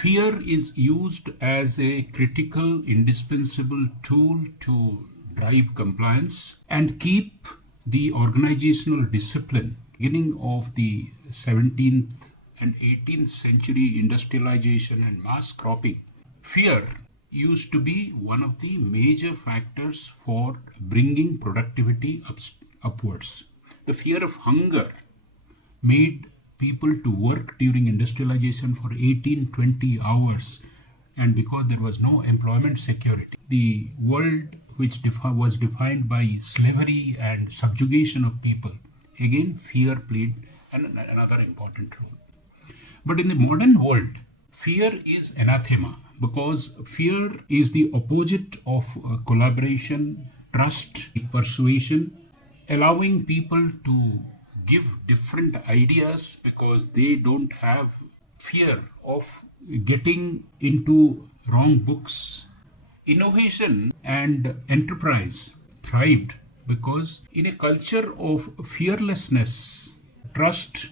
Fear is used as a critical, indispensable tool to drive compliance and keep the organizational discipline. Beginning of the 17th and 18th century industrialization and mass cropping, fear used to be one of the major factors for bringing productivity upwards. The fear of hunger made people to work during industrialization for 18-20 hours, and because there was no employment security, the world which was defined by slavery and subjugation of people, again fear played another important role. But in the modern world, fear is anathema because fear is the opposite of collaboration, trust, persuasion, allowing people to give different ideas because they don't have fear of getting into wrong books. Innovation and enterprise thrived because in a culture of fearlessness, trust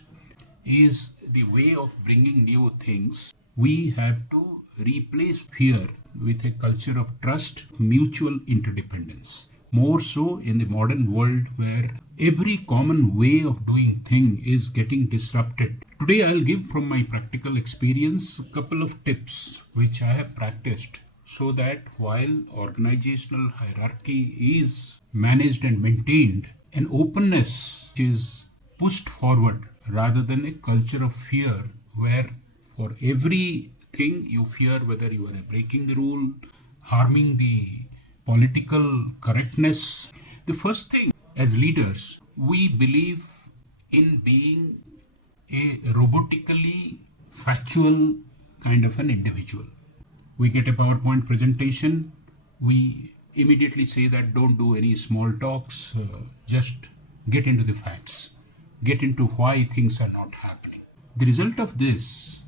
is the way of bringing new things. We have to replace fear with a culture of trust, mutual interdependence. More so in the modern world where every common way of doing thing is getting disrupted. Today I'll give from my practical experience a couple of tips which I have practiced so that while organizational hierarchy is managed and maintained, an openness is pushed forward rather than a culture of fear where for everything you fear whether you are breaking the rule, harming the political correctness. The first thing, as leaders, we believe in being a robotically factual kind of an individual. We get a PowerPoint presentation, we immediately say that don't do any small talks, just get into the facts, get into why things are not happening. The result of this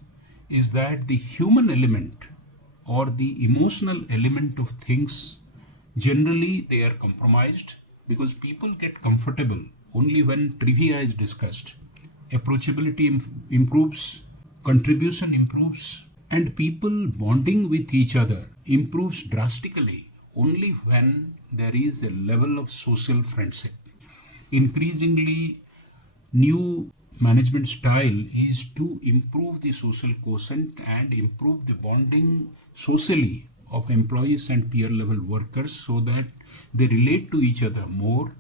is that the human element or the emotional element of things, generally they are compromised because people get comfortable only when trivia is discussed. Approachability improves, contribution improves, and people bonding with each other improves drastically only when there is a level of social friendship. Increasingly, new management style is to improve the social quotient and improve the bonding socially of employees and peer level workers so that they relate to each other more,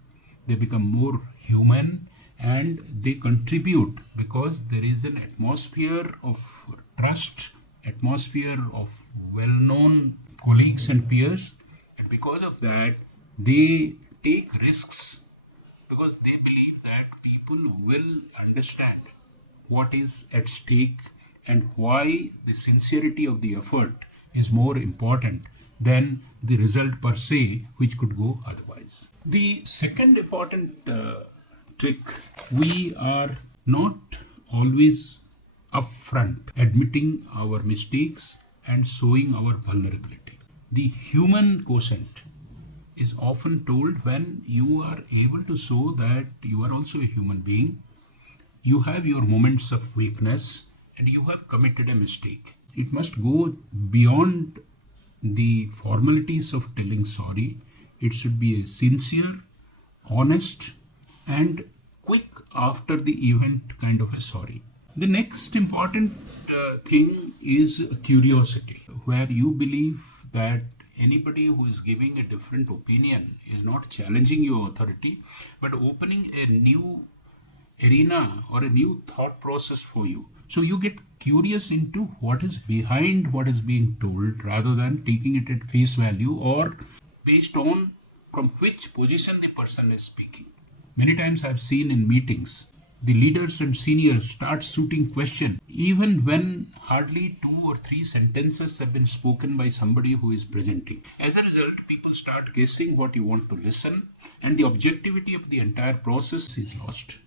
they become more human, and they contribute because there is an atmosphere of trust, atmosphere of well-known colleagues and peers, and because of that they take risks because they believe that people will understand what is at stake and why the sincerity of the effort is more important than the result per se, which could go otherwise. The second important trick, we are not always upfront admitting our mistakes and showing our vulnerability. The human quotient is often told when you are able to show that you are also a human being, you have your moments of weakness, and you have committed a mistake. It must go beyond the formalities of telling sorry. It should be a sincere, honest, and quick after the event kind of a sorry. The next important thing is curiosity, where you believe that anybody who is giving a different opinion is not challenging your authority, but opening a new arena or a new thought process for you. So you get curious into what is behind what is being told rather than taking it at face value or based on from which position the person is speaking. Many times I've seen in meetings, the leaders and seniors start shooting questions even when hardly 2 or 3 sentences have been spoken by somebody who is presenting. As a result, people start guessing what you want to listen and the objectivity of the entire process is lost.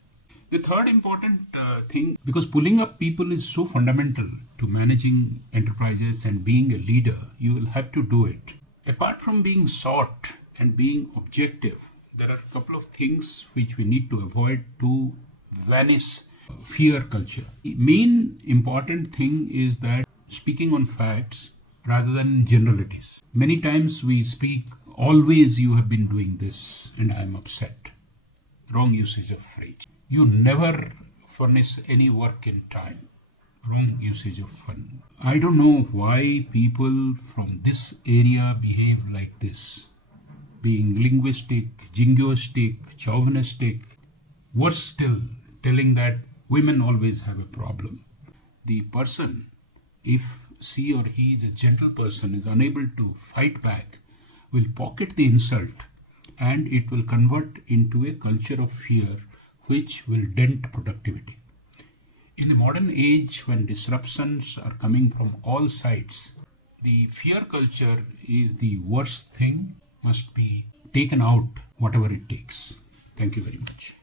The third important thing, because pulling up people is so fundamental to managing enterprises and being a leader, you will have to do it. Apart from being sought and being objective, there are a couple of things which we need to avoid to vanish fear culture. The main important thing is that speaking on facts rather than generalities. Many times we speak, always you have been doing this and I am upset. Wrong usage of phrase. You never furnish any work in time. Wrong usage of fun. I don't know why people from this area behave like this. Being linguistic, jingoistic, chauvinistic, worse still, telling that women always have a problem. The person, if she or he is a gentle person, is unable to fight back, will pocket the insult and it will convert into a culture of fear which will dent productivity. In the modern age, when disruptions are coming from all sides, the fear culture is the worst thing, must be taken out, whatever it takes. Thank you very much.